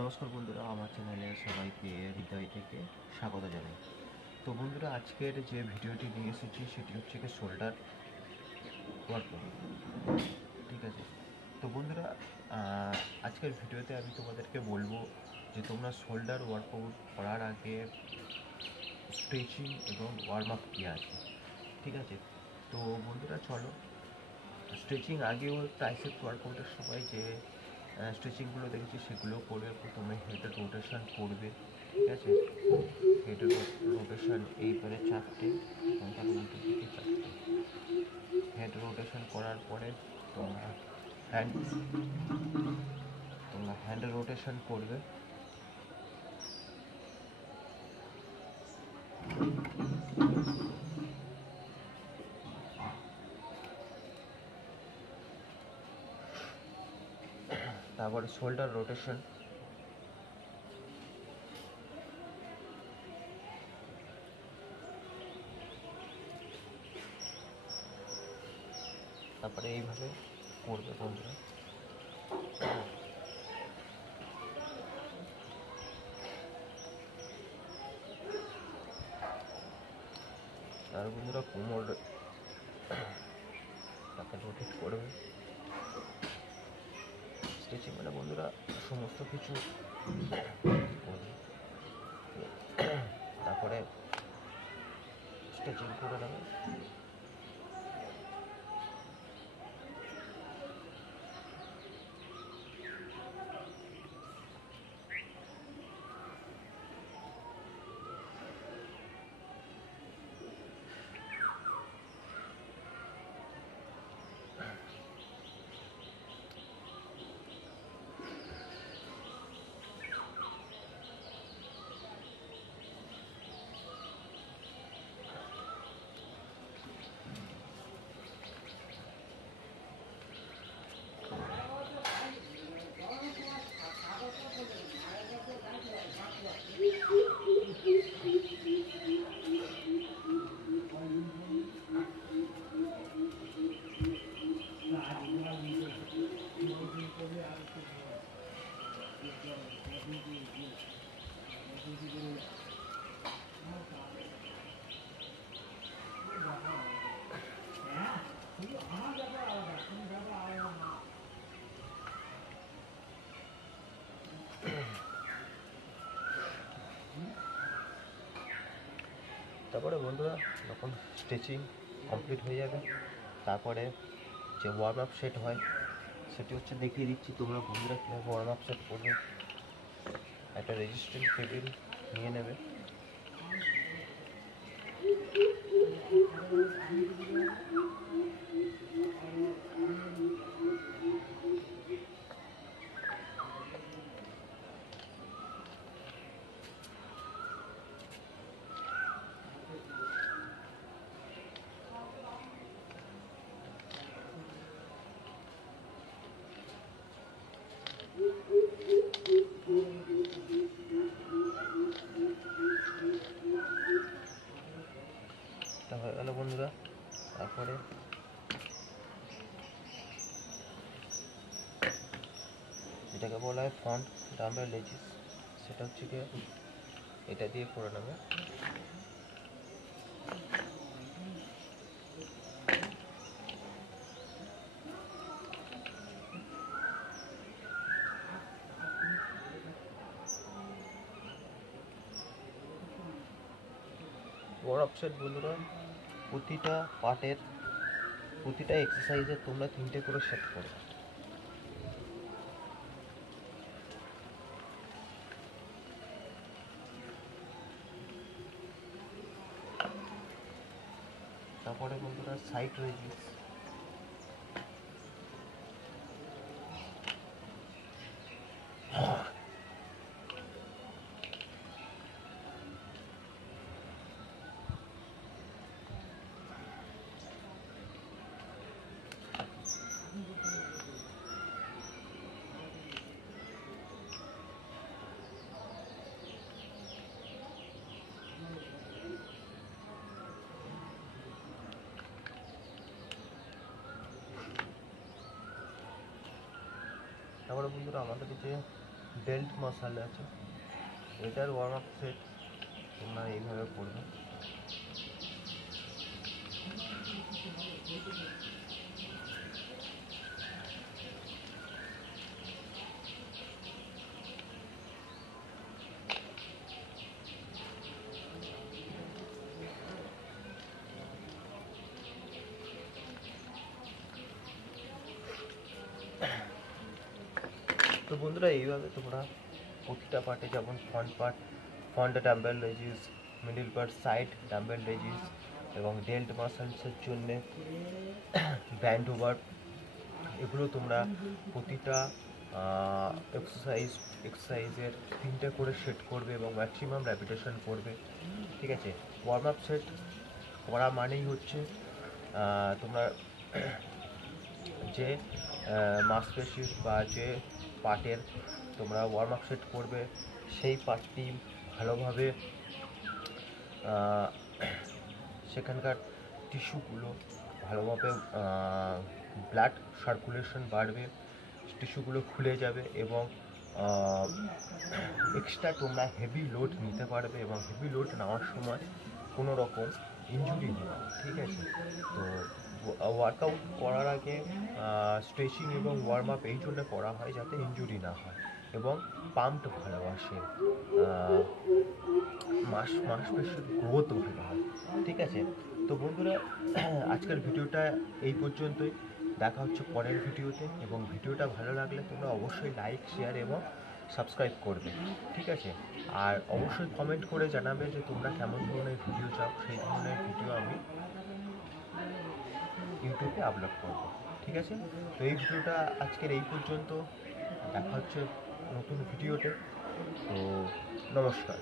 নমস্কার বন্ধুরা, আমার চ্যানেলে সবাইকে হৃদয় থেকে স্বাগত জানাই। তো বন্ধুরা, আজকের যে ভিডিওটি নিয়ে এসেছি সেটি হচ্ছে কি শোল্ডার ওয়ার্কআউট। ঠিক আছে। তো বন্ধুরা, আজকের ভিডিওতে আমি তোমাদেরকে বলবো যে তোমরা শোল্ডার ওয়ার্কআউট করার আগে স্ট্রেচিং এবং ওয়ার্ম আপ কী আছে। ঠিক আছে। তো বন্ধুরা চলো, স্ট্রেচিং আগেও ট্রাইসেপস ওয়ার্কআউটের সময় যে স্ট্রেচিংগুলো দেখেছি সেগুলো করে প্রথমে হেড রোটেশন করবে। ঠিক আছে। হেড রোটেশন এইবারে চারটে এবং তার উল্টো দিকে চারটে হেড রোটেশন করার পরে তোমরা হ্যান্ড হ্যান্ড রোটেশন করবে। তারপরে শোল্ডার রোটেশন, তারপরে এইভাবে করবে বন্ধুরা। আর বন্ধুরা কোমর তাকে রোটেট করবে। স্ট্রেচিং মানে বন্ধুরা সমস্ত কিছু করবে। তারপরে স্ট্রেচিং করে নেবে। তারপরে বন্ধুরা যখন স্ট্রেচিং কমপ্লিট হয়ে যাবে, তারপরে যে ওয়ার্ম আপ সেট হয় সেটি হচ্ছে দেখিয়ে দিচ্ছি তোমরা বন্ধুরা কীভাবে ওয়ার্ম আপ সেট করবে। একটা রেজিস্ট্যান্ট টেবিল নিয়ে নেবে। এটা হয়ে গেল বন্ধুরা। তারপরে যেটাকে বলা হয় ফ্রন্ট ডাম্বেল লেজিস, সেটা হচ্ছে কি এটা দিয়ে করে নেবে। ওয়ার্ম আপ সেট বন্ধুরা প্রতিটা পার্টের প্রতিটা এক্সারসাইজের তোমরা 3টে করে সেট করবে। তারপরে বন্ধুরা সাইড রেজিস, তারপরে বন্ধুরা আমাদের যে ডেল্ট মাসাল আছে, এটার ওয়ার্ম আপ সেট তোমরা এইভাবে করবে। তো বন্ধুরা এইভাবে তোমরা প্রতিটা পার্টে, যেমন front dumbbell রেজিস, middle part side dumbbell রেজিস এবং ডেল্ট মাসেলসের জন্যে ব্যান্ড ওভার, এগুলো তোমরা প্রতিটা এক্সারসাইজের 3টে করে সেট করবে এবং ম্যাক্সিমাম রেপিটেশন করবে। ঠিক আছে, ওয়ার্ম আপ সেট করা মানেই হচ্ছে তোমরা যে মাংসপেশির বা যে পার্টের তোমরা ওয়ার্ম আপ সেট করবে সেই পার্টটি ভালোভাবে সেখানকার টিস্যুগুলো ভালোভাবে ব্লাড সার্কুলেশন বাড়বে, টিস্যুগুলো খুলে যাবে এবং এক্সট্রা তোমরা হেভি লোড নিতে পারবে এবং হেভি লোড নেওয়ার সময় কোনো রকম ইনজুরি হবে। ঠিক আছে, তো ওয়ার্কআউট করার আগে স্ট্রেচিং এবং ওয়ার্ম আপ এই জন্য করা হয় যাতে ইনজুরি না হয় এবং পাম্পড ভালো আসে, মাংসপেশির গ্রোথ ভালো হয়। ঠিক আছে, তো বন্ধুরা আজকের ভিডিওটা এই পর্যন্তই, দেখা হচ্ছে পরের ভিডিওতে এবং ভিডিওটা ভালো লাগলে তোমরা অবশ্যই লাইক, শেয়ার এবং সাবস্ক্রাইব করবে। ঠিক আছে, আর অবশ্যই কমেন্ট করে জানাবে যে তোমরা কেমন ধরনের ভিডিও চাও, সেই ধরনের ভিডিও আমি ইউটিউবে আপলোড করবো। ঠিক আছে, তো এই ভিডিওটা আজকের এই পর্যন্ত, দেখা হচ্ছে নতুন ভিডিওতে। তো নমস্কার।